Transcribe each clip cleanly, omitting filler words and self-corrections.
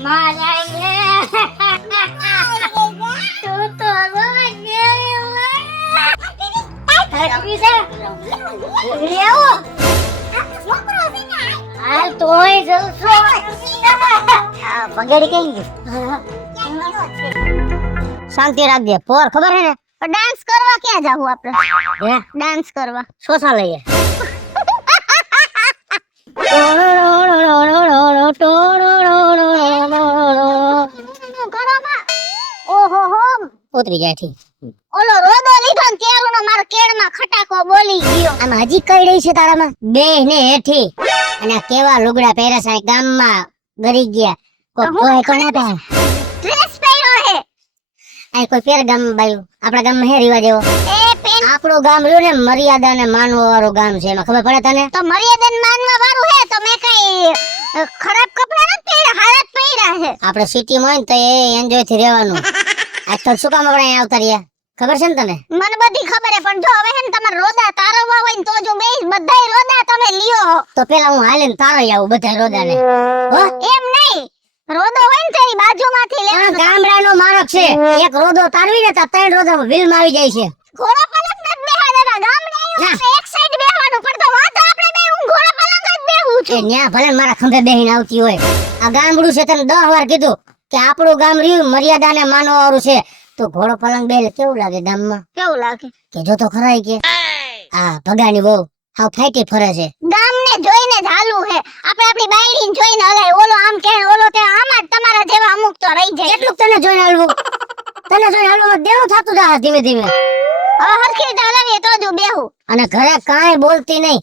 માં જાયંગે તું તો રોજ લેવો હાલ તોય જલસો બગડી કઈ શાંતિ રાખજે પોર ખબર હે ને ડાન્સ કરવા ક્યાં જાવું આપણે હે ડાન્સ કરવા સોસા લઈએ ઉતરી જાય ઠીક ઓલો રોદો લીધો ને તેલનો મારો કેળમાં ખટાકો બોલી ગયો આમ હજી કઈ રહી છે તારામાં બે ને હેઠી અને કેવા લુગડા પહેર્યા છે ગામમાં ગરી ગયા કોઈ કોના પે ડ્રેસ પહેર્યો હે આ કોઈ પેર ગામ બાયું આપણા ગામમાં હે રિવાજ એવો એ પેન આપણું ગામ રહ્યું ને મર્યાદા ને માનવા વાળું ગામ છે એમાં ખબર પડે તને તો મર્યાદા ને માનવા વાળું હે તો મે કઈ ખરાબ કપડા ન પહેર્યા હાલત પહેર્યા હે આપણે સિટી માં હોય ને તો એ એન્જોય થી રહેવાનું આજકાલ શું કામ આપણે અહીંયા આવતા રહ્યા ખબર છે ને તને મને બધી ખબર હે પણ જો હવે હે ને તમાર રોદા તારવવા હોય ને તો જો બે બધાય રોદા તમે લ્યો તો પેલા હું હાલે ને તારવી આવું બધાય રોદાને હો એમ નહીં રોદો હોય ને તેની બાજુમાંથી લેવાનો ગામડાનો મારક છે એક રોદો તારવી ને તો ત્રણ રોદા વિલમાં આવી જાય છે ઘોડા પલંગ ન બેહવા દેતા ગામડે આવ્યો એક સાઈડ બેહવાનું પણ તો વાત આપણે બે હું ઘોડા પલંગ જ બેહું છું ન્યા ભલે મારા ખંભે બેહીને આવતી હોય આ ગામડું છે તને 10 વાર કીધું કે આપણું ગામ રહ્યું મર્યાદાને માનવા વાળું છે તો ઘોડો પલંગ બેલ કેવું લાગે ગામમાં કેવું લાગે કે જો તો ખરાય કે આ ભગાની બહુ હાવ ફાઈટી ફરે છે ગામને જોઈને જ હાલું હે આપણે આપણી બાયડીને જોઈને હલાય ઓલો આમ કે ઓલો તે આમ જ તમારા જેવા અમુક તો રહી જાય કેટલું તને જોઈને હાલવું તને જોઈને હાલવું દેવું થાતું જા ધીમે ધીમે હવે હરખી રીતે હલાવીએ તો જો બેહું અને ઘરે કાંઈ બોલતી નહીં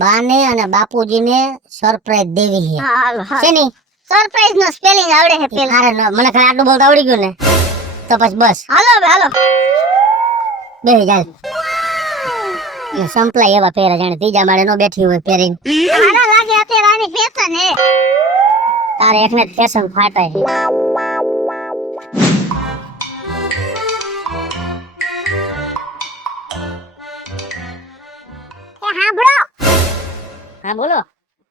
બાને અને બાપુજીને સરપ્રાઈઝ દેવી છે હાલ છે ની સરપ્રાઈઝ નો સ્પેલિંગ આવડે છે પેલા અરે મને ખાલી આટલું બોલતા આવડી ગયું ને તો પછી બસ હાલો બેહી જાય એ સંપલાય એવા પહેરે જાણે ત્રીજા માળે નો બેઠી હોય પહેરીને સારા લાગે અત્યારે આની ફેશન હે તારે એકને ફેશન ફાટાય છે હાંભળો હા બોલો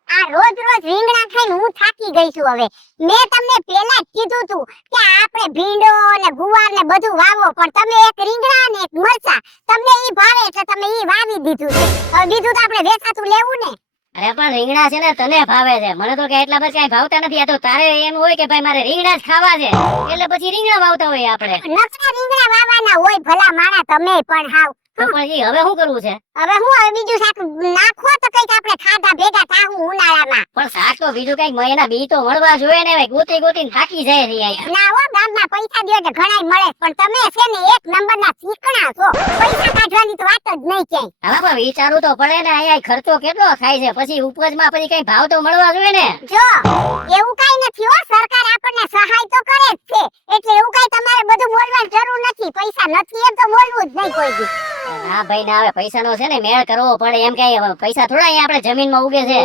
આ રોજ રીંગણા ખાઈને હું થાકી ગઈ છું હવે મેં તમને પહેલા જ કીધું તું કે આપણે ભીંડો ને ગુવાર ને બધું વાવો પણ તમે એક રીંગણા ને એક મરચા તમને ઈ ભાવે એટલે તમે ઈ વાવી દીધું છે હવે બીજું તો આપણે વેચાતું લેવું ને અરે પણ રીંગણા છે ને તને ભાવે છે મને તો કે એટલા પછી કઈ ભાવતા નથી આ તો તારે એમ હોય કે ભાઈ મારે રીંગણા જ ખાવા છે એટલે પછી રીંગણા વાવતા હોય આપણે નકરા રીંગણા વાવવાના હોય ભલા માણા તમે પણ હાવ પણ ઈ હવે શું કરવું છે હવે બીજું શાક નાખો તો કઈક આપણે ખાધા ભેગા થાહું ઉનાળામાં પણ શાક તો બીજું કઈક મહિના બી તો મળવા જોઈએ ને ભાઈ ગોતી થાકી જાય છે અહીંયા ના હો ગામમાં પૈસા દે એટલે ઘણાય મળે પણ તમે છે ને એક નંબરના ચીકણા છો પૈસા કાઢવાની તો વાત જ નહીં ક્યાંય હવે પણ વિચારવું તો પડે ને અહીંયા ખર્ચો કેટલો થાય છે પછી ઉપજમાં પછી કઈ ભાવ તો મળવા જોઈએ ને જો એવું કઈ નથી હો સરકાર આપણને સહાય તો કરે જ છે એટલે એવું કઈ તમારે બધું બોલવાની જરૂર નથી પૈસા નથી એમ તો બોલવું જ નહીં કોઈ દી ના ભાઈ ના હવે પૈસા નો છે ને મેળ કરવો પડે એમ કઈ પૈસા થોડા અહીંયા આપણે જમીનમાં ઉગે છે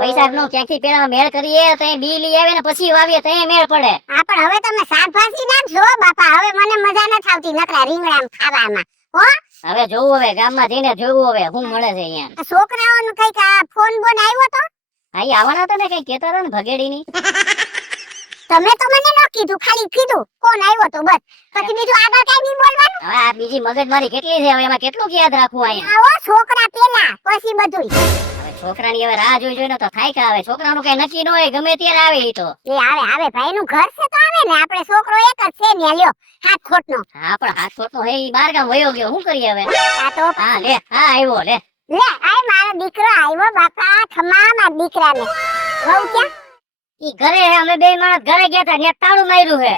પૈસા નો ક્યાંકથી પેલા મેળ કરીએ તો બી લઈ આવે ને પછી વાવીએ તો મેળ પડે હા પણ હવે તમે શાકભાજી નાખજો બાપા હવે મને મજા નથી આવતી નકરા રીંગણા ખાવામાં હો હવે જોવું હવે ગામમાં જઈને જોવું હવે શું મળે છે અહીંયા છોકરાઓનું કઈક ફોન બોન આવ્યો તો હા આવવાના હતા ને કઈ કેતા હતા ને ભગેડીની તમે તો મને ન કીધું ખાલી કીધું કોણ આવ્યો તો બસ પછી બીજું આગળ કઈ નહીં બોલવાનું હવે આ બીજી મગજમારી કેટલી છે હવે એમાં કેટલું યાદ રાખવું અહીંયા આવો છોકરા પેલા પછી બધુંય હવે છોકરાની હવે રાહ જોઈ તો થાય કે આવે છોકરાનું કઈ નક્કી ન હોય ગમે ત્યારે આવે ઈ તો એ આવે ભાઈ નું ઘર છે તો આવે ને આપણે છોકરો એક જ છે ને લ્યો હાથ ખોટનો હા પણ હાથ ખોટનો હે ઈ બાર ગામ વયો ગયો શું કરીએ હવે આ તો હા લે હા આવ્યો લે આ મારો દીકરો આવ્યો બાપા ખમા મારા દીકરાને વહુ ક્યાં ઈ ઘરે હે અમે બે માણસ ઘરે ગયા હતા ને તાળું માર્યું હે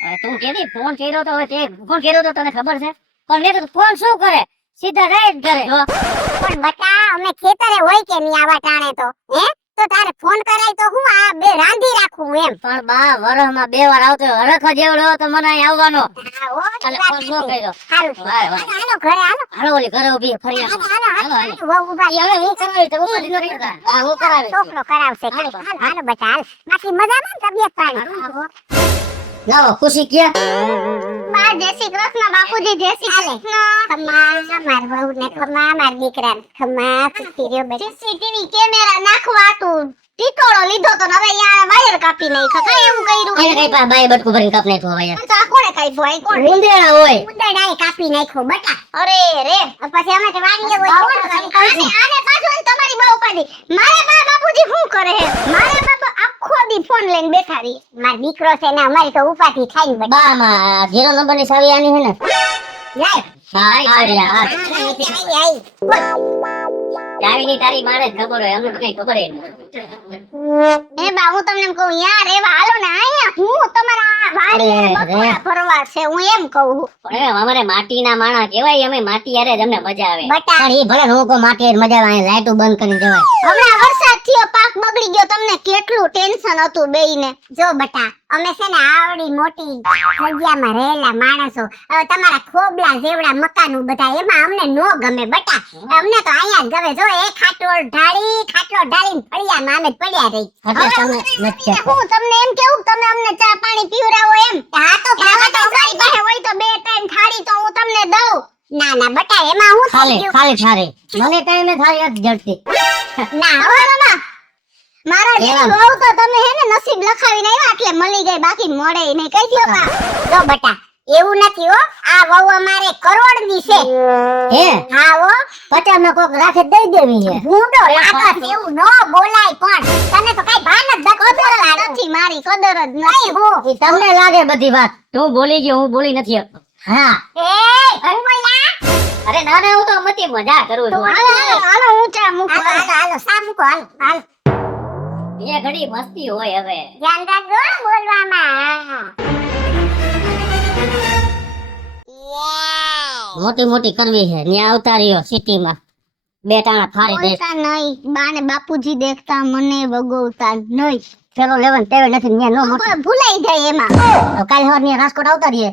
હવે તું કેદી ફોન કર્યો તો હવે તે ફોન કર્યો તો તને ખબર છે પણ લે તો ફોન શું કરે સીધા જાય જ ઘરે પણ બટા અમે ખેતરે હોય કે ની આવા ટાણે તો હે તો તારે ફોન કરાય તો હું આ બે રાંધી રાખું એમ પણ બા વરહમાં બે વાર આવતો હરખ જેવડો તો મને અહીં આવવાનો અને ફોન નો કર્યો હાલો ઘરે હાલો ઓલી ઘરે ઊભી ફરી હાલો ઉભા હવે હું કરાવી તો ઉપર દીનો રહેતા હા હું કરાવી છોકરો કરાવશે હાલો બટા હાલ બાકી મજામાં તબિયત પાણી લાવો ખુશી ક્યાં બા જય શ્રી કૃષ્ણ બાપુજી જય શ્રી કૃષ્ણ ખમા માર વહુ ને ખમા માર દીકરા ખમા ખુશી રહ્યો બેટા સીસીટીવી કેમેરા નાખવા તું ટીટોળો લીધો તો ને હવે યા વાયર કાપી નાખ્યા કાઈ એવું કર્યું એને કઈ બાય બટકું ભરીને કાપ નાખ્યો હવે યાર. તો આ કોણે કાપ્યો આ કોણ ઉંદેડા હોય. ઉંદરડાએ કાપી નાખ્યો બટા અરે રે પછી અમે તો વાડીએ હોય કોણ કરે આને પાછો તમારી બહુ પાડી મારા બા બાપુજી શું કરે હે મારા બાપા આખો દી ફોન લઈને બેઠા રહી માર દીકરો છે ને અમારી તો ઉપાથી થાય ને બટા બા માં 0 નંબરની ચાવી આની હે ને. લાય હા આ રહ્યા. આઈ ચાવીની તારી મારે જ ખબર હોય, અમને તો કઈ ખબર એ બા હું તમને એમ કહું યાર એવા હાલો ને અહીંયા હું તમારા વાડીએ બકરા ફરવા છે હું એમ કહું પણ અમારે માટીના માણા કહેવાય, અમે માટી યારે જ અમને મજા આવે. બટા પણ ઈ ભલે લોકો માટી યારે મજા આવે, લાઈટો બંધ કરીને જવાય. હમણાં વરસાદ થયો પાક બગડી ગયો તમને કેટલું ટેન્શન હતું બેયને જો બટા અમે છે ને આવડી મોટી જગ્યામાં રહેલા માણસો હવે તમારા ખોબલા જેવડા મકાનો બધા એમાં અમને નો ગમે બટા અમને તો અહીંયા જ ગમે જો એ ખાટલો ઢાળીને ફળિયામાં અમે જ પડ્યા રહી એટલે તમે નથી હું તમને એમ કેવું તમે અમને ચા પાણી પીવડાવો એમ હા તો ભાવે તો અમારી પાસે હોય તો 2 ટાઈમ થાળી તો હું તમને દઉં ના ના બટા એમાં હું થઈ ગયું ખાલી થારી મને ટાઈમે થારી જ જડતી. ના હવે મામા મારા જેવી વહુ તો તમે હે ને નસીબ લખાવીને આવ્યા એટલે મળી ગઈ બાકી મળે નહીં કહી દ્યો બા જો બટા એવું નથી હો આ વહુ અમારે કરોડની છે હે હા હો 50 માં કોક રાખે દઈ દેવી છે. ભૂંડો લાગત એવું ન બોલાય પણ તને તો કઈ ભાન જ કદર નથી મારી કદર જ નહીં હો ઈ તમને લાગે બધી વાત. તું બોલી ગયો, હું બોલી નથી. હા એ હું બોલ્યા અરે ના ના, હું તો મતી મજા કરું છું. હાલો હું ચા મૂકો હાલો સા મૂકો હાલ એ ઘડી મસ્તી હોય. હવે ધ્યાન રાખજો બોલવામાં મોટી મોટી કરવી છે, ન્યા આવતા રહ્યો સિટીમાં 2 ટાણા ફાડી દે. બોલતા નહીં બાને બાપુજી દેખતા મને વગોવતા નહીં પેલો લેવન તેવે નથી, ન્યા નો મોટો ભૂલાઈ જાય એમાં તો કાલ હવાર ન્યા રાજકોટ આવતા રહીએ.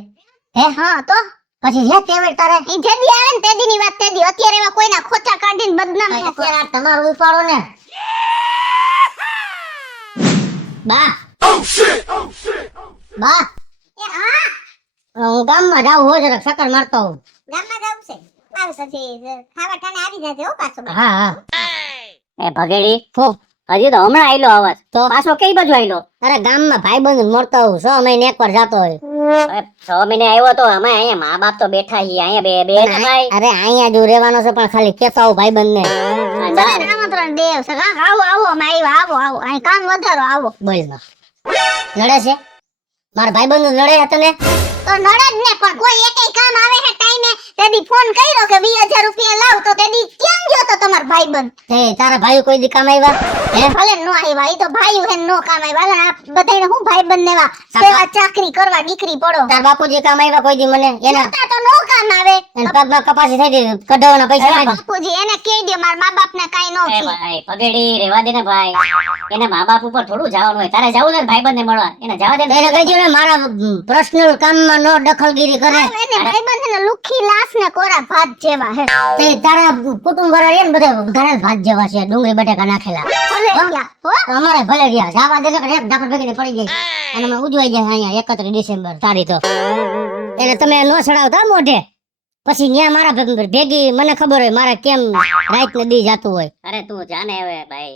હે હા તો પછી હે તેવે તારે ઈ જેદી આવે ને તેદીની વાત તેદી અત્યારે એવા કોઈના ખોચા કાઢીને બદનામ ન કરો અત્યારે આ તમારું ઉપાડો ને બા. બા એ હા હું ગામમાં જાઉં હોય જરાક ચક્કર મારતો હોઉં. ગામમાં જાવ છે આવશે ખાવા ટાણે આવી જશે હો પાછો હા હા. એ ભગેડી હજી તો હમણાં આયલો આવાજ તો પાછો કઈ બાજુ આયલો? અરે ગામમાં ભાઈબંધ મળતો હોઉં 6 મહિને એકવાર જાતો હોય. 6 મહિને આવ્યો તો અમે અહીંયા મા બાપ તો બેઠા છીએ અહીંયા બે ભાઈ. અરે અહીંયા જ રહેવાનો છે પણ ખાલી કેતો આવું ભાઈબંધ ને આમંત્રણ દેવ છે આવો આવો અમે આવ્યા આવો અહીં કામ વધારો આવો બોલ ના લડે છે મારા ભાઈબંધ લડે છે તને તો નડે જ ને પણ કોઈ એકેય કામ આવે છે ટાઈમે તેદી ફોન કર્યો કે 20000 રૂપિયા લાવ તો તેદી કેમ ગયો તો તમાર ભાઈબંધ તે તારા ભાઈ કોઈ દી કામ આવ્યા હે? ભલે નો આવ્યા ઈ તો ભાઈ હે નો કામ આવ્યા આ બધાને હું ભાઈબંધ નેવા સેવા ચાકરી કરવા દીકરી પડો તાર બાપુજી કામ આવ્યા કોઈ દી મને એના તા તો નો કામ આવે એને પગમાં કપાસી થઈ ગઈ કઢાવવાના પૈસા આપી દે. બાપુજી એને કહી દે માર મા બાપ ને કાઈ નો એ થી ભાઈ પગેડી રેવા દે ને ભાઈ, એના મા બાપ ઉપર થોડું જવાનું હોય. તારે જવું ને ભાઈબંધ ને મળવા, એને જવા દે ને. એને કહેજો ને મારા પર્સનલ કામમાં નો દખલગીરી કરે. એને ભાઈબંધ ને લુખી લાશ ને કોરા ભાત જેવા હે તે તારા કુટુંબ વાળા રે ને બધા ઘરે ભાત જેવા છે, ડુંગળી બટેકા નાખેલા. ભલે ગયા હો અમારે ભલે રહ્યા જવા દે ને એક ડાપર ભેગી પડી જાય અને અમે ઉજવાઈ જાય અહીંયા 31 ડિસેમ્બર તારીખ તો. એટલે તમે નો ચડાવતા મોઢે પછી ન્યા મારા ભેગી મને ખબર હોય મારે કેમ રાત ને દી જાતું હોય. અરે તું જાને હવે ભાઈ,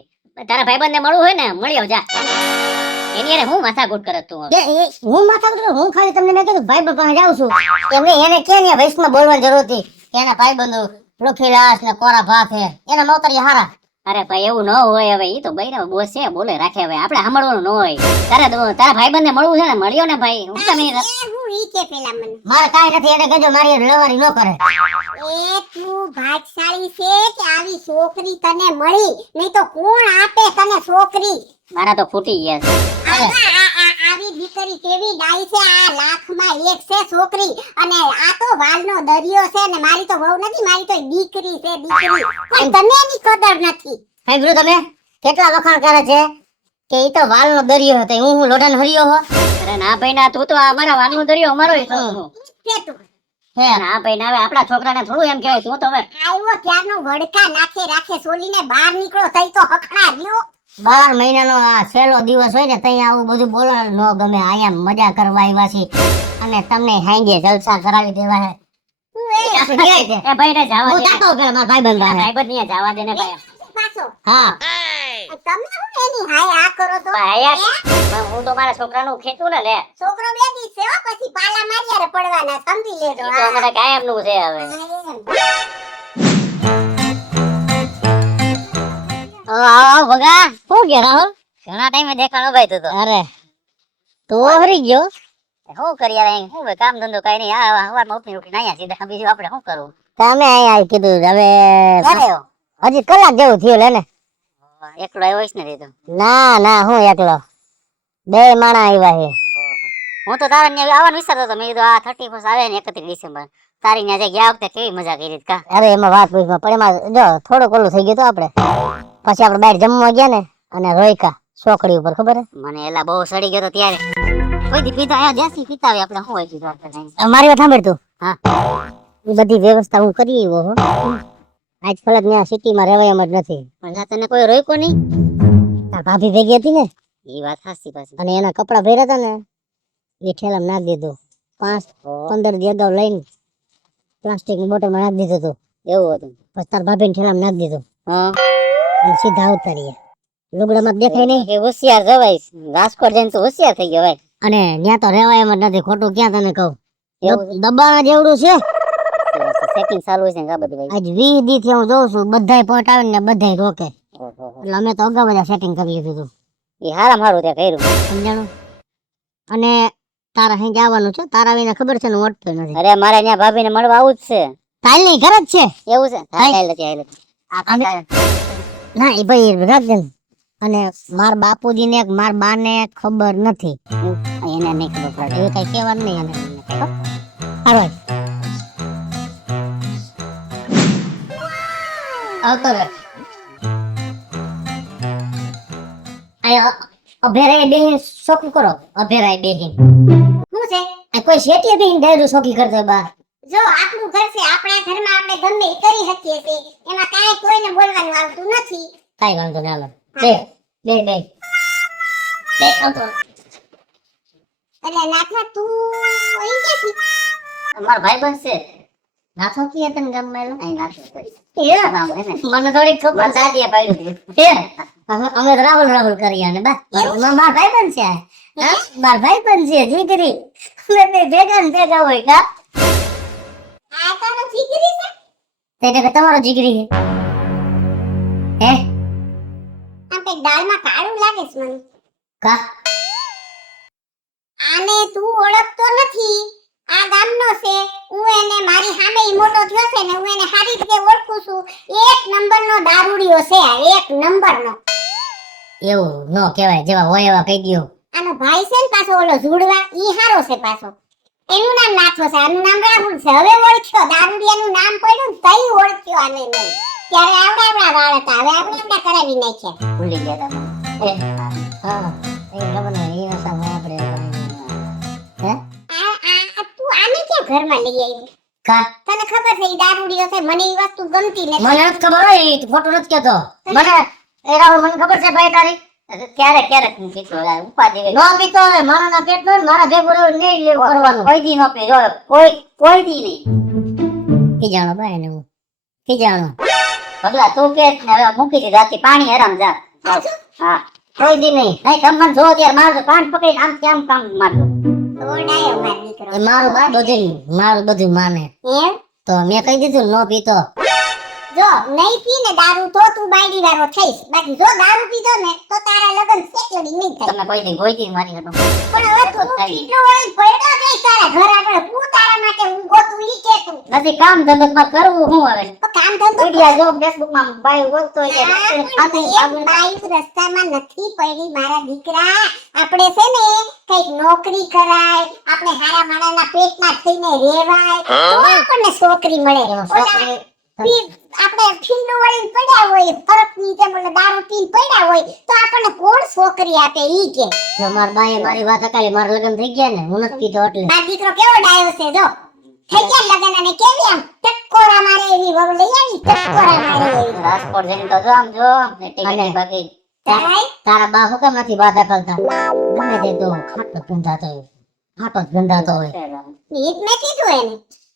તારા ભાઈબંધ ને મળવું હોય ને મળી આવ જા. એની અરે હું માથાકૂટ કરે તું? હું માથાકૂટ કરું? હું ખાલી તમને મેં કીધું ભાઈબંધ પાસે જાઉં છું એમને એને કે ને વૈષ્ણવ બોલવાની જરૂર હતી. એના ભાઈબંધો લોખીલાસ ને કોરા ભાત હે એના નોતરિયા હારા. અરે ભાઈ એવું ન હોય. હવે ઈ તો બૈરા બોસ છે બોલે રાખે, હવે આપણે સાંભળવાનું ન હોય. તારા ભાઈબંધ ને મળવું છે ને મળ્યો ને ભાઈ. હું તમે હું ઈ કે પેલા મને મારે કાઈ નથી એને કહેજો મારી લવારી ન કરે. એ તું ભાગશાળી છે કે આવી છોકરી તને મળી નહીં તો કોણ આપે તને છોકરી મારા તો ફૂટી ગયા છે. આવી દીકરી કેવી ડાઈ છે આ લાખમાં એક છે છોકરી અને આ તો વાલનો દરિયો છે ને મારી તો વહુ નથી મારી તો દીકરી છે દીકરી પણ તને એની કદર નથી સાંભળ્યું તમે કેટલા વખાણ કરે છે કે ઈ તો વાલનો દરિયો હતો, હું લોઢાનો હરિયો હો. અરે ના ભાઈ ના, તું તો અમારા વાલનો દરિયો અમારો કે તું હે ના ભાઈ ના. હવે આપણા છોકરાને થોડું એમ કહેવાય. તું તો હવે આવ્યો ત્યારનો વડકા નાખે રાખે સોલીને બહાર નીકળો થઈ તો હખણા રહ્યો 12 મહિનાનો આ છેલ્લો દિવસ હોય ને ત્યાં આવું બધું બોલવાનું ન ગમે. અહીંયા મજા કરવા આવ્યા છે અને તમને હાંજે જલસા કરાવી દેવા હે. એ ભાઈ ને જવા દે. હું જાતો પેલા મારા ભાઈબંધ પાસે. ભાઈબંધ ને જવા દે ને ભાઈ. પાછો હા તમે હું એની હાય આ કરો છો આયા હું તો મારા છોકરાનું ખેંચું ને છોકરો બેઠી છે હો, પછી પાલા માર્યા રે પડવાના સમજી લેજો ઈ તો અમારે કાયમનું છે હવે આવ ભગા શું કે રાહુલ ઘણા ટાઈમે દેખાણો ભાઈ તું તો અરે તો હરી ગયો શું કરી યાર અહીં શું કામ ધંધો કઈ નહીં આ હવારમાં ઉઠી ઉઠીને અહીંયા સીધા બીજું આપણે શું કરવું તમે અહીંયા કીધું હવે હજી કલાક જેવું થયું લે ને એકલો આવ્યો છે ને તે તો ના ના હું એકલો બે માણા આવ્યા છે હું તો તારા ત્યાં આવવાનું વિચારતો હતો મેં કીધું આ 31 આવે ને 31 ડિસેમ્બર તારી ત્યાં જે ગયા વખતે કેવી મજા કરી કા અરે એમાં વાત પૂછમાં પણ એમાં જો થોડુંક ઓલું થઈ ગયું તો આપણે પછી આપણે બહાર જમવા ગયા ને અને રોયકા ચોકડી ઉપર ખબર હે મને એલા બહુ સડી ગયો તો ત્યારે કોઈ દી પીતા આયા દેસી પીતા આવે આપણે શું હોય કીધું આપણે મારી વાત સાંભળ તું હા એ બધી વ્યવસ્થા હું કરી આવ્યો હો આજ ફલક ત્યાં સિટીમાં રહેવાય એમ જ નથી પણ તને કોઈ રોક્યો નહીં તાર ભાભી ભેગી હતી ને એ વાત સાચી પાછી અને એના કપડા ભર્યા હતા ને એ ઠેલામાં નાખી દીધું 5-15 દી અગાઉ લઈને પ્લાસ્ટિકની બોટલમાં નાખી દીધું હતું એવું હતું પછી તાર ભાભીને ઠેલામાં નાખી દીધું હા અને સીધા આવતા રહ્યા લુગડામાં દેખાય નહીં કે હોશિયાર જવાય રાજકોટ જઈને તો હોશિયાર થઈ ગયો ભાઈ અને ત્યાં તો રહેવાય એમ જ નથી ખોટું ક્યાં તને કહું દબાણ જેવડું છે સેટિંગ ચાલુ છે ને આ બધું આજ 20 દી થી હું જોઉં છું બધાય પોઈન્ટ આવે ને બધાય રોકે એટલે અમે તો અગાઉ બધા સેટિંગ કરી લીધું હતું એ હારામ હારું તે કર્યું સમજાણું અને તારા અહીં જવાનું છે તારા વિના ખબર છે ને હું અટતો નથી અરે મારે ત્યાં ભાભીને મળવા આવું જ છે કાલ નહીં ઘર જ છે એવું છે ના એ ભાઈ રાખજે ને અને માર બાપુજી ને માર બા ને ખબર નથી એને નહીં ખબર પડે એવું કઈ કહેવાનું નહીં એને હારો આવતો રે આયા અભેરાય બેહીન શોકી કરો અભેરાય બેહીન શું છે આ કોઈ શેઠી બેહીન ગાયરું શોકી કરતો બા જો આપણું ઘર છે આપણા ઘરમાં આપણે ગમે એ કરી શકીએ છીએ એમાં કાંઈ કોઈને બોલવાનું આવતું નથી કાઈ વાંધો ના બે બે બે બે આવતો એટલે નાથા તું અહીં ક્યાંથી અમાર ભાઈ બનશે નાથો કી તને ગામમાં એલો અહીં નાથો મને થોડી ખબર દાદીએ પાડ્યું અમે તો રાહુલ રાહુલ કર્યા ને બા માર ભાઈ બનશે માર ભાઈ બનશે જીગરી બે ભેગા ને ભેગા હોય કા આ તારો જીગરી છે તે કે તમારો જીગરી હે આપે દાળમાં કાળું લાગે છે મને કા આને તું ઓળખતો નથી આ ગામનો છે હું એને મારી સામે ઈ મોટો થયો છે ને હું એને સારી રીતે ઓળખું છું એક નંબરનો દારૂડિયો છે આ એક નંબરનો એવું નો કહેવાય જેવા હોય એવા કહી દયો આનો ભાઈ છે ને પાછો ઓલો ઝુડવા ઈ હારો છે પાછો એનું નામ નાથો છે આનું નામ રાહુલ છે હવે ઓળખ્યો દારૂડિયાનું નામ પડ્યું ને તઈ ઓળખ્યો આને નહીં ત્યારે આવડા વાળ હતા હવે આવડા કરાવી નાખ્યા ભૂલી ગયા તમે હા એ લગન એ નસા આપણે હે તું આને ક્યાં ઘરમાં લઈ આવી કા તને ખબર છે ઈ દારૂડિયો છે મને ઈ વસ્તુ ગમતી નથી મને નથી ખબર હોય ઈ ખોટો નથી કહેતો મને એ રાહુલ મને ખબર છે ભાઈ તારી ક્યારેક ક્યારેક હું પીતો ઉપાધિ નો પીતો હવે મારાના પેટ નો મારા ભેગું રહ્યું નહીં લેવું કરવાનું કોઈ દી નો પીજો કોઈ દી નહીં કી જાણો ભાઈ ને હું કી જાણો પગલા તું કે હવે મૂકી દીધા હતી પાણી હરામ જા હા કોઈ દી નહીં નહીં તમે મને જો ત્યારે મારું કાન પકડી આમ કેમ કામ મારજો ઓડાયો માર દીકરો મારું બધું માને એમ તો મેં કહી દીધું નો પીતો જો નહીં પીને દારૂ તો તું બાયડી વાળો થઈશ બાકી જો દારૂ પીધો ને તો તારા લગન સેકડી નહીં થાય તમે કોઈ દી મારી હતો પણ હવે તું કેટલો વળી પડ્યો છે તારા ઘર આગળ હું તારા માટે હું ગોતું ઈ કે તું નથી કામ ધંધો માં કરવું હું હવે તો કામ ધંધો વિડિયા જો ફેસબુક માં બાય બોલતો હોય એક બાઈક રસ્તામાં નથી પડી મારા દીકરા આપણે છે ને કઈક નોકરી કરાય આપણે હારા માણાના પેટમાં થઈને રહેવાય તો આપણને છોકરી મળે આપણે ફીંડો વળીને પડ્યા હોય ફરક ની જેમ ઓલા દારૂ પીને પડ્યા હોય તો આપણને કોણ છોકરી આપે ઈ કે જો માર બાએ મારી વાત અકાલી માર લગન થઈ ગયા ને હું નથી પીતો એટલે આ દીકરો કેવો ડાયો છે જો થઈ ગયા લગન અને કેવી આમ ટકોરા મારે એવી વહુ લઈ આવી ટકોરા મારે એવી રાજકોટ જઈને તો જો આમ જો ટિકિટ બાકી તારા બા હું કેમ નથી વાત કરતા ગમે તે તો ખાટો ગંધાતો હોય નીત મેં કીધું એને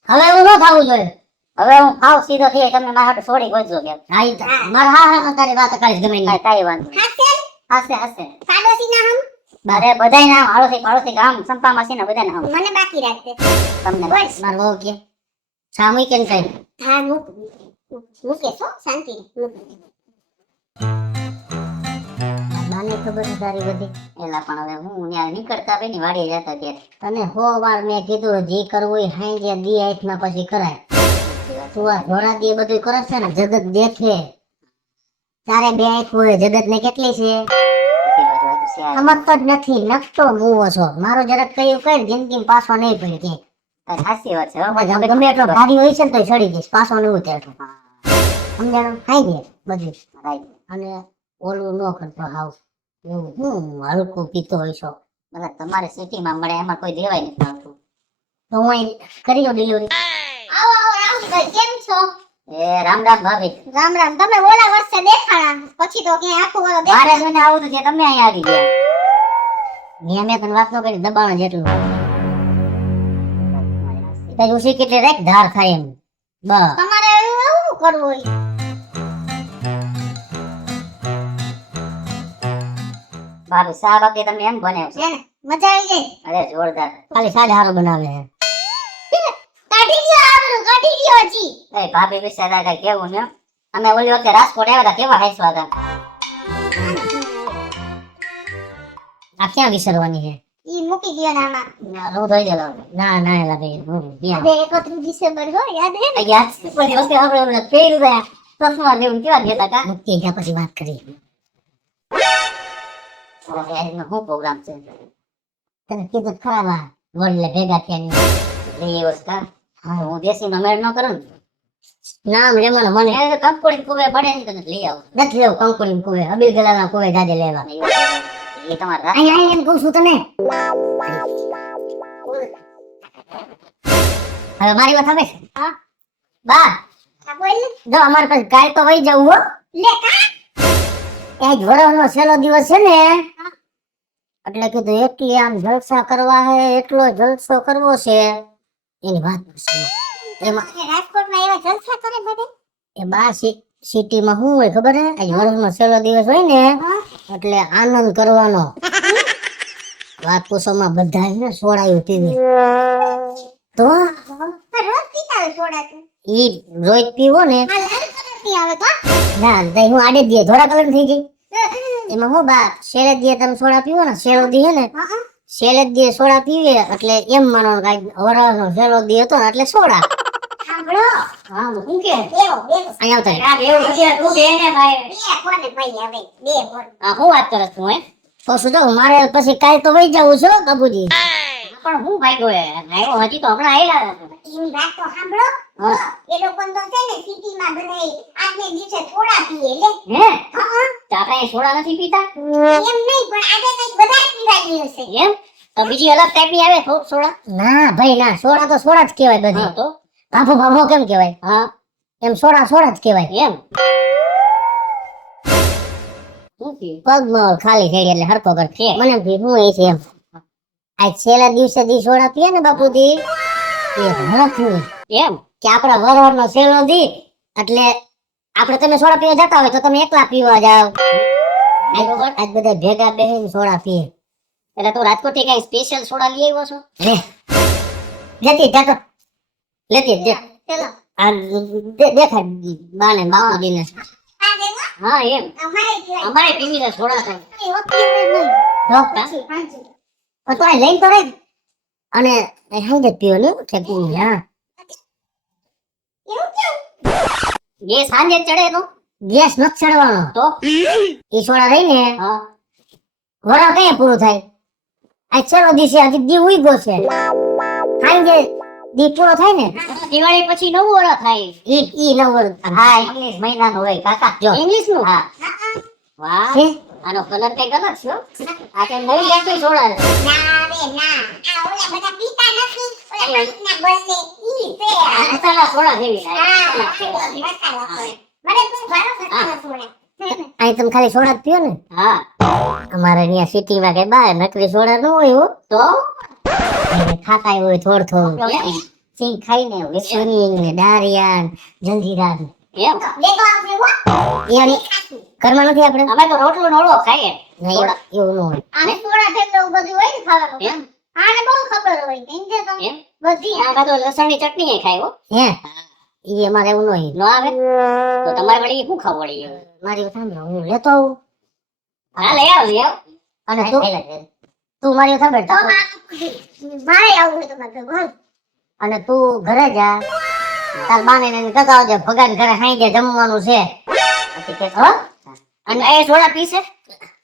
હવે એવું ન થવું જોઈએ હવે હું ખાવ સીધો થઈ તમે મારા હાટુ છોડી ગોજો કે મારા હા તારી વાત કરીશ ગમે નહીં કાઈ વાંધો હાથે હાસે હાસે પાડોશીના હમ બારે બધાય નામ આડોશી પાડોશી ગામ સંપામાં છે ને બધા નામ મને બાકી રાખજે. તમને બસ. માર વહુ કે સામુઈ કેમ કઈ હા મૂકે છો શાંતિ બાને ખબર છે તારી બધી એલા પણ હવે હું ત્યાં નીકળતા ભાઈ ની વાડીએ જતા ત્યારે તને 100 વાર મેં કીધું જે કરવું એ હાંજે દી આઠમાં પછી કરાય તું આ ઘોડા દી બધું કરસ છે ને જગત દેખે તારે બે આંખ હોય જગત ને કેટલી છે સમજતો જ નથી નકતો મૂવો છો મારો જરાક કયું કર જિંદગી પાછો નહીં પડે કે સાચી વાત છે ગમે એટલો ભારી હોય છે ને તો ચડી જઈશ પાછો નહીં ઉતરે સમજાણો હાઈ બધું અને ઓલું ન કરતો હાવ એવું હું હલકું પીતો હોય છો એટલે તમારે સિટીમાં મળે એમાં કોઈ દેવાય નથી આવતું તો હું અહીં કરી દઉં ડિલિવરી આવો આવો રામભાઈ કેમ છો એ રામ રામ ભાભી રામ રામ તમે ઓલા વર્ષે દેખાણા પછી તો ક્યાંય આખું ઓલો મારે જોઈને આવું તો છે તમે અહીંયા આવી ગયા મેં તને વાત ન કરી દબાણ જેટલું કઈ ઉસી કેટલી રેક ધાર થાય એમ બસ તમારે એવું કરવું હોય ભાભી સા બાકી તમે એમ બનાવ્યો છે છે ને મજા આવી ગઈ અરે જોરદાર ખાલી સાજ હારું બનાવે કાઢી લ્યો આબરૂ કાઢી લ્યો હજી એ ભાભી વિશે કઈ કેવું ને અમે ઓલી વખતે રાજકોટ આવ્યા હતા કેવા હાઈસવા હતા આ ક્યાં વિસરવાની છે ઈ મૂકી દ્યો ને આમાં હું ધોઈ દેલો ના ના એલા ભાઈ હું હવે 31 ડિસેમ્બર હોય યાદ હે ને યાદ છે પછી વખતે આપણે ઓલા પહેર્યું રહ્યા ચશ્મા લેવું કેવા દેતા કા મૂકી ગયા પછી વાત કરી હું પ્રોગ્રામ છે તને કીધું ખરા વા વડલે ભેગા થયા ની એ વસ્તુ હા હું દેશીમાં મેળ ન કરું ને નામ રેમાનો મને કંકોડી કુવે પડે ને તને લઈ આવું નથી લેવું કંકોડી કુવે અબીલ ગલાના કુવે જાજે લેવા એ તમારા અહીં એમ કહું છું તને હવે મારી વાત આવે છે હા બા આ બોલ ને. જો અમારે પાસે કાલ તો વહી જવું હો લે કા એક વરસનો છેલ્લો દિવસ છે ને એટલે કીધું એટલી આમ જલસા કરવા હે એટલો જલસો કરવો છે એની વાત પૂછો એમાં એ રાજકોટમાં એવા જલસા કરે બધે એ બા સિટીમાં શું હોય ખબર હે આજ વરસનો છેલ્લો દિવસ હોય ને હા એટલે આનંદ કરવાનો વાત પૂછોમાં બધા છે ને સોડાયું પીવે તો રોજ પીતા હોય સોડા તું ઈ રોજ પીવો ને આ લાલ કલર ની આવે તો ના દઈ હું આડે દીએ ધોળા કલર થઈ ગઈ એમાં હું બા શેરે દીએ તમે સોડા પીવો ને શેરો દી હે ને હા શેરે દીએ સોડા પીવે એટલે એમ માનો કે વરસનો શેરો દી હતો ને એટલે સોડા સાંભળો હા હું કે બેવો બેવો અહીંયા આવતા આ એવું નથી તું બે ને ભાઈ બે કોને ભાઈ હવે બે કોને આ હું વાત કરસ તું હે તો શું જો મારે પછી કાલ તો વઈ જાવું છો બાબુજી પણ હું ભાઈ ગયો આવ્યો હજી તો હમણાં આયેલા એની વાત તો સાંભળો હા એ લોકો તો છે ને સિટીમાં બધાય આજને દિવસે થોડા પીએ લે હે હા તો આપણે અહીં સોડા નથી પીતા એમ નહીં પણ આજે કઈક બધા પીવા ગયું છે એમ તો બીજી અલગ ટાઈપની આવે સોડા ના ભાઈ ના સોડા તો સોડા જ કહેવાય બધી તો ભાભો ભાભો કેમ કહેવાય હા એમ સોડા સોડા જ કહેવાય એમ પગમાં ખાલી થઈ એટલે હરકો કર મને એમ થયું હું એ છે એમ આ છેલ્લા દિવસે દી સોડા પીએ ને બાપુજી એ હરખ્યું એમ કે આપણા વરવરનો છેલ્લો દી એટલે આપણે તમે સોડા પીવા જતા હોય તો તમે એકલા પીવા જાવ આજ બધા ભેગા બેસીને સોડા પીએ એટલે તું રાજકોટ થી કઈ સ્પેશિયલ સોડા લઈ આવ્યો છો લેતી જા તો લેતી દે ચલો આ દેખાય બાને બાપા દીને આજે હા એમ અમારે પીવાય અમારે પીવી દે સોડા તો એ વખતે નહીં ડોક્ટર હાજી તો આ લઈને તો રહી અને હાઈ જ પીવો ને કે હા એવું કેવું ગેસ સાંજે ચડે તો ગેસ ન ચડવાનો તો ઈ સોડા રહી ને વરા કઈ પૂરું થાય આ ચલો દિવસે હજી દી ઉઈ ગયો છે સાંજે દી પૂરો થાય ને દિવાળી પછી નવું વરા થાય ઈ નવું વરસ હા ઇંગ્લિશ મહિનાનું હોય કાકા જો ઇંગ્લિશ નું હા વાહ આનો કલર કઈ ગલત છે હો. આ કે નવી જાતની સોડા છે ના રે ના આ ઓલા બધા પીતા નથી ઓલા ના બોલે ઈ છે આ મસાલા સોડા જેવી હા મસાલા મને તું ભારો મસાલા સોડા અહીં તમે ખાલી સોડા જ પીઓ ને હા અમારે અહીંયા સિટીમાં કઈ બહાર નકરી સોડા ન હોય હો તો ખાતા હોય થોડું થોડું સિંગ ખાઈને વિશ્વની ને ડારિયા જલજીરા એમ લેતો આવજે હો. યાની ઘરમાં નથી આપણે અમે તો રોટલો નોળો ખાઈએ નહીં એવું ન હોય આને સોડા થેપલા બધું હોય ને ખાવાનું. એમ આને બહુ ખબર હોય સમજે તો એમ બધી આ તો લસણની ચટણી ખાય હો હે ઈ અમારે એવું ન હોય ન આવે તો તમારે વળી શું ખાવ વળી મારી વાત સાંભળો હું લેતો આવું હા લઈ આવ લઈ આવ અને તું મારી વાત સાંભળ તો મારે આવું હોય તો મારે બોલ. અને તું ઘરે જા તાર બાને ને કહેતા આવજે ભગવાન ઘરે ખાઈ દે જમવાનું છે હો અને એ સોડા પીશે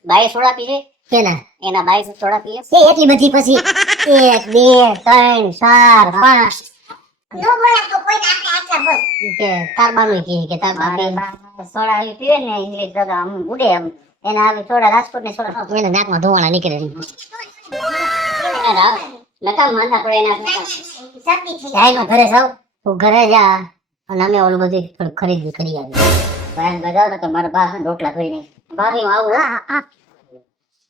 બાઈ સોડા પીશે કેના એના બાઈ સોડા પીએ એ એટલી બધી પછી 1 2 3 4 5 નો બોલા તો કોઈ ના આટલા બસ. કે તાર બાનું કે તાર બાપે સોડા આવી પીવે ને ઇંગ્લિશ દાદા આમ ઉડે આમ એના આવી સોડા રાજકોટ ને સોડા એને નાકમાં ધોવાણા નીકળે નકા માંદા પડે એના શરદી થઈ જાય નો ઘરે જાવ તું ઘરે જા અને અમે ઓલું બધું થોડું ખરીદી કરી આવી ભાઈ બજાર તો મારા બા રોટલા ધોઈ નહીં બારી આવું હો.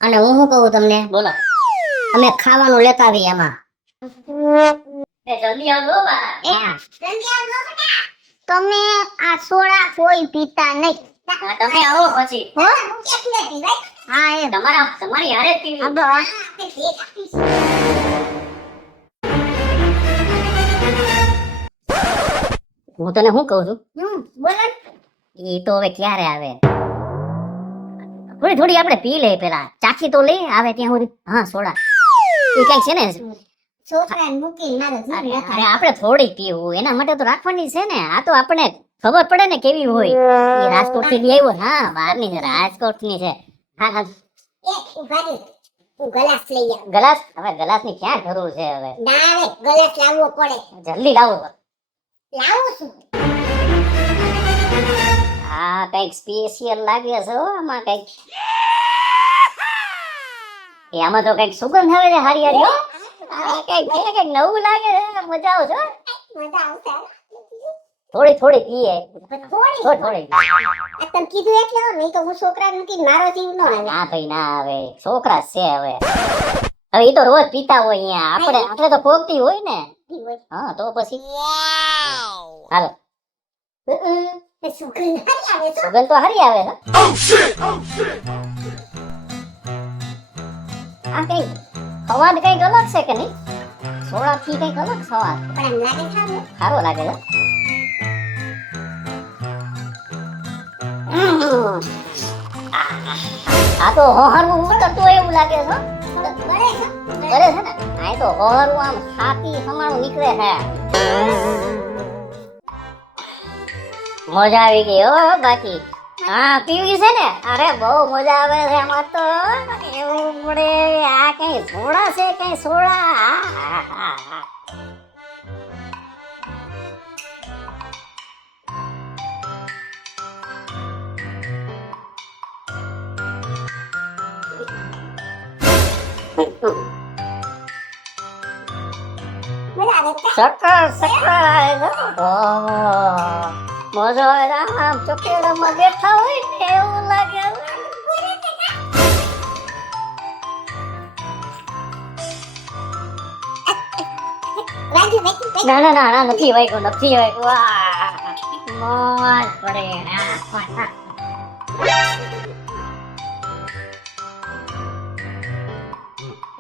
અને હું શું કહું તમને બોલો અમે ખાવાનું લેતા આવીએ એમાં એ જલ્દી આવજો બા સંધ્યા નો બેટા. તમે આ સોડા કોઈ પીતા નહીં હા, તમે આવો પછી હો હું કેટલે પીવાય. હા એ તમારી હારે જ પીવી અબો આપણે ભેગા પીશું. હું તને શું કહું છું બોલો ને. ઈ તો હવે ક્યારે આવે થોડી થોડી આપણે પી લે પેલા ચાખી તો લે આવે ત્યાં સુધી હા સોડા એ કઈક છે ને છોકરાને મૂકીને મારો જીવ અરે નખાય. અરે આપણે થોડી પીવું એના માટે તો રાખવાની છે ને આ તો આપણે ખબર પડે ને કેવી હોય એ રાજકોટ થી લઈ આવ્યો હા બહારની છે રાજકોટ ની છે હા હા એ ઉભા રહો. હું ગ્લાસ લઈ આવું. ગ્લાસ હવે ગ્લાસ ની ક્યાં જરૂર છે હવે ના રે ગ્લાસ લાવવો પડે. જલ્દી લાવો લાવું છું. આ કઈક સ્પેશિયલ લાગે છે હો આમાં કઈક એ આમાં તો કઈક સુગંધ આવે છે હારી હારી હો. આ કઈક કઈક નવું લાગે છે મજા આવશે હો. મજા આવશે. થોડી થોડી પીએ થોડી થોડી થોડી આ તમે કીધું એટલે હો, નહીં તો હું છોકરાને મૂકીને મારો જીવ ન આવે. ના ભાઈ ના હવે છોકરા છે હવે હવે ઈ તો રોજ પીતા હોય અહીંયા આપણે તો પોગતી હોય ને હા તો પછી હાલો એ સુગંધ હારી આવે તો. સુગંધ તો હારી આવે છે આ કઈ સ્વાદ કઈક અલગ છે કે નહીં સોડા થી કઈક અલગ સ્વાદ પણ એમ લાગે સારું. સારો લાગે છે આ તો હોહરવું ઉમટતું એવું લાગે છે હો. બળે છે. કરે છે ને આ તો હોહરવું આમ હાથી સમાણું નીકળે છે મજા આવી ગઈ હો બાકી હા પીવી છે ને અરે બહુ મજા આવે છે એમાં તો એવું પડે આ કઈ સોડા છે કઈ સોડા આહાહા. મજા આવે છે. સકર સકર આવે છે ઓહ મજા આવે છે. આમ ચોકેડામાં બેઠા હોય ને એવું લાગે છે. વાગ્યું, વાગ્યું, ના ના ના ના નથી વાગ્યું નથી વાગ્યું વાહ મોજ પડે હા.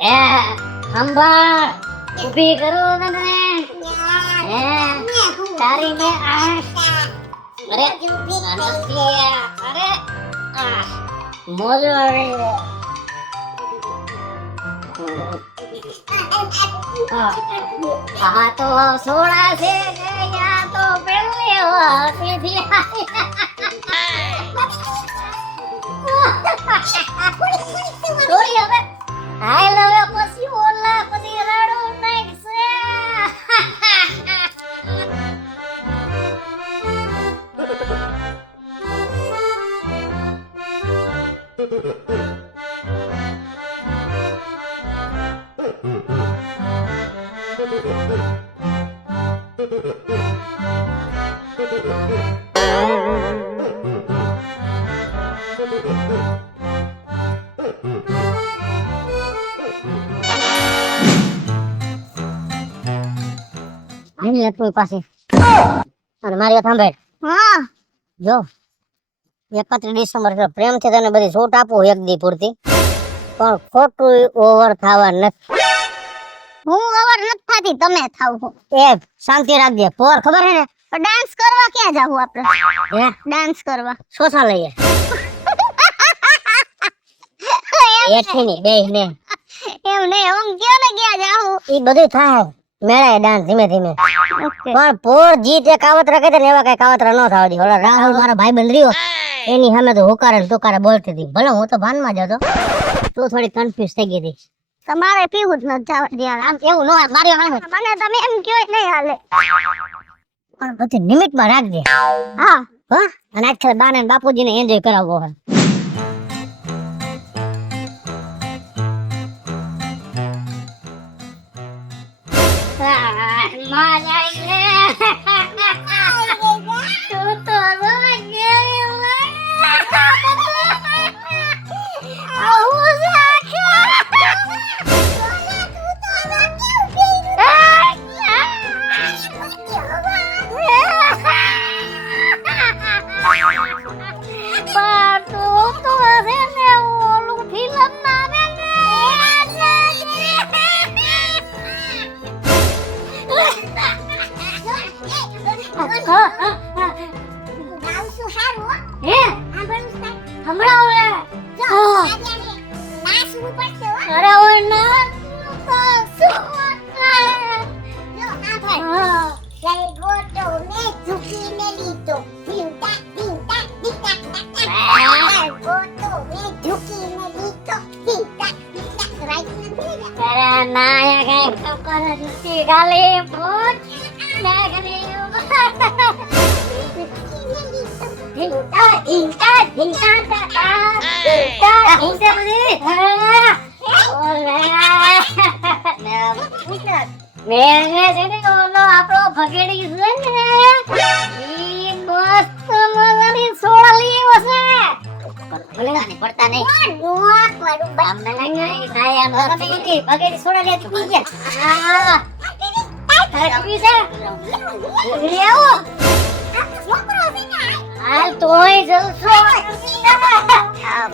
એ સંભાળ ઊભી કરું તને હે તારી ને આશ અરે નથી અરે મોજ આવે આ તો સોડા છે આ તો પેલી વાસી થોડી હવે હાલ હવે પછી ઓલા પછી રડું નાખશે પાસે અને મારી વાત સાંભળ હા જો 31 ડિસેમ્બર છે, પ્રેમથી તને બધી છૂટ આપું એક દી પૂરતી, પણ ખોટું ઓવર થવા નથી. હું ઓવર નથી થાતી, તમે થાવ છો. એ શાંતિ રાખજે. પોર ખબર હે ને? ડાન્સ કરવા ક્યાં જાવું આપણે? હે ડાન્સ કરવા સોસા લઈએ એઠીની બે ને એમ નહીં, આમ કયો ને ક્યાં જાવું? ઈ બધું થાય મેળાય ડાન્સ ધીમે ધીમે. ઓકે. પણ પોર જીત એ કાવતરા કહે ને એવા કઈ કાવતરા ન થવા દે. ઓલા રાહુલ મારા ભાઈબંધ રહ્યો એની સામે તો હુકારે ને તુકારે બોલતી હતી. ભલે હું તો ભાનમાં જ હતો, તું થોડી કન્ફ્યુઝ થઈ ગઈ હતી. તમારે પીવું જ નથી જવા દેવાનું. આમ એવું ન હોય મારી વાંહે. મને તમે એમ કયો નહીં હાલે. પણ બધી લિમિટમાં રાખજે. હા હા, અને આજકાલ બાને ને બાપુજીને એન્જોય કરાવવો હોય.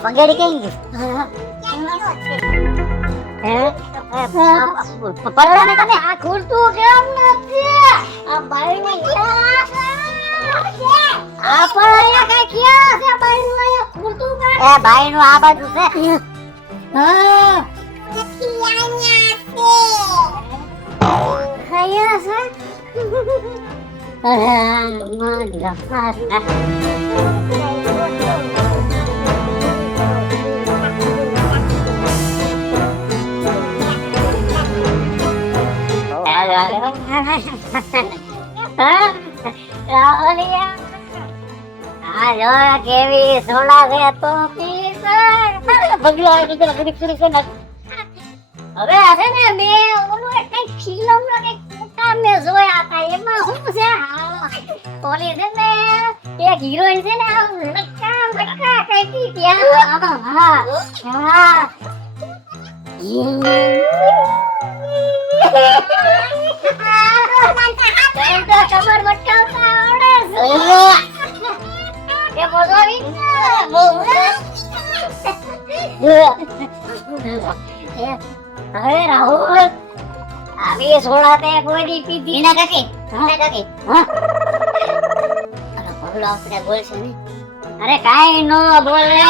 પગેડી કઈ ગઈ પરવાને તમે આ ખુરતું કેમ નથી? આ બાઈ ને આ પર કઈ ક્યાં છે? બાઈ નું અહીંયા ખુરતું કાઢ. એ બાઈ નું આ બાજુ છે. હા ખાયા છે. અરે કેવી સોડા છે તો હવે છે ને મેં ઓલું કઈક ફિલ્મ નો કઈક પ્રોગ્રામ મેં જોયા હતા. એમાં શું છે, ઓલી છે ને એક હિરોઈન છે ને લટકા લટકા કઈકી ત્યાં. હા હા કમર મટકાવતા આવડે છે. હવે રાહુલ આવી સોડા તે કોઈ દી પીધી ના કાકી? હા કાકી. હા પગલો આપણે બોલશે ને? અરે કાઈ નો બોલે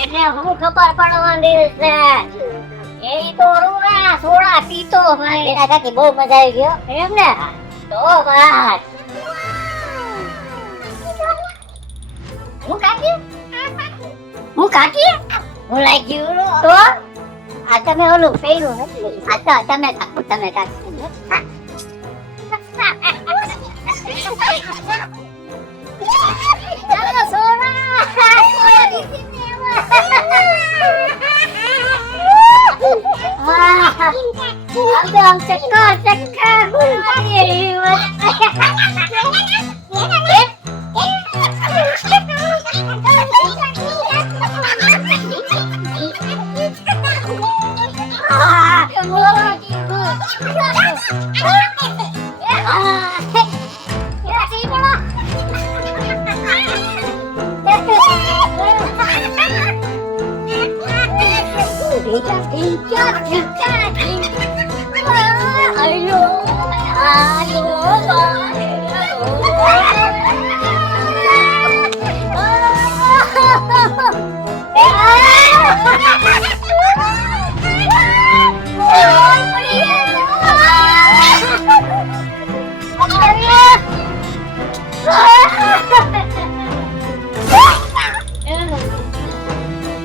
એટલે હું ખબર પડવાની છે. એ તો રૂરા સોડા પીતો ભાઈ. એના કાકી બહુ મજા આવી ગયો એમ ને? તો ભાઈ હું કાકી ભૂલાઈ ગયું તો આ તમે ઓલું પહેર્યું નથી. આ તો તમે કાકુ તમે કાકી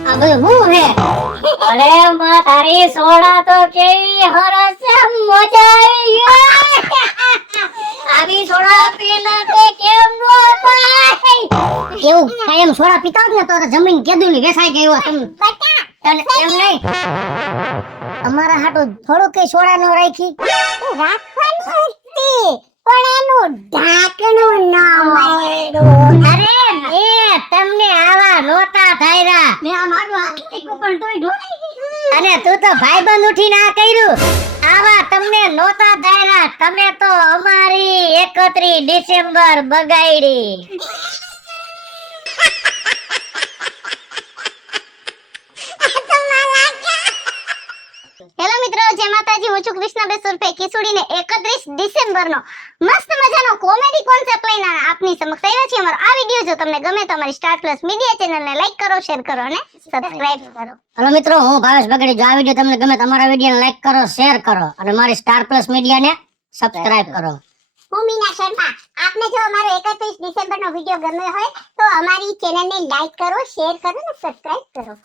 આ બધું હું હે અરે માં તારી સોડા તો કેવી હરસ છે, મજા આવી ગઈ. આવી સોડા પીને તે કેમ નો થાય? એવું કાયમ સોડા પીતા હોત ને તો જમીન કેદુની વેસાઈ ગઈ હોત તમે. અને એમ નહીં અમારા હાટુ થોડું કઈ સોડા નો રાખી. રાખવાની હતી પણ એનું ઢાંકણું ન મળ્યું. અરે એ તમને આવા નોતા ધાયરા મેં આ મારું હાથ લીધું પણ તોય ઢોળાઈ ગઈ. અને તું તો ભાઈબંધ ઉઠીને આ કર્યું. આવા તમને નોતા ધાયરા, તમે તો અમારી 31 ડિસેમ્બર બગાડી. હેલો મિત્રો, જય માતાજી. હું છું કૃષ્ણાબેન સુરફે કિસુડીને 31 ડિસેમ્બરનો મસ્ત મજાનો કોમેડી કોન્સેપ્ટ લઈને આપની સમક્ષ આવ્યા છીએ. અમારો આ વિડિયો જો તમને ગમે તો અમારી સ્ટાર પ્લસ મીડિયા ચેનલને લાઈક કરો, શેર કરો અને સબસ્ક્રાઇબ કરો. હલો મિત્રો, હું ભાવેશ બગડી. જો આ વિડિયો તમને ગમે તો અમારા વિડિયોને લાઈક કરો, શેર કરો અને મારી સ્ટાર પ્લસ મીડિયાને સબસ્ક્રાઇબ કરો. હું મીના શર્મા. આપને જો અમારો 31 ડિસેમ્બરનો વિડિયો ગમ્યો હોય તો અમારી ચેનલને લાઈક કરો, શેર કરો અને સબસ્ક્રાઇબ કરો.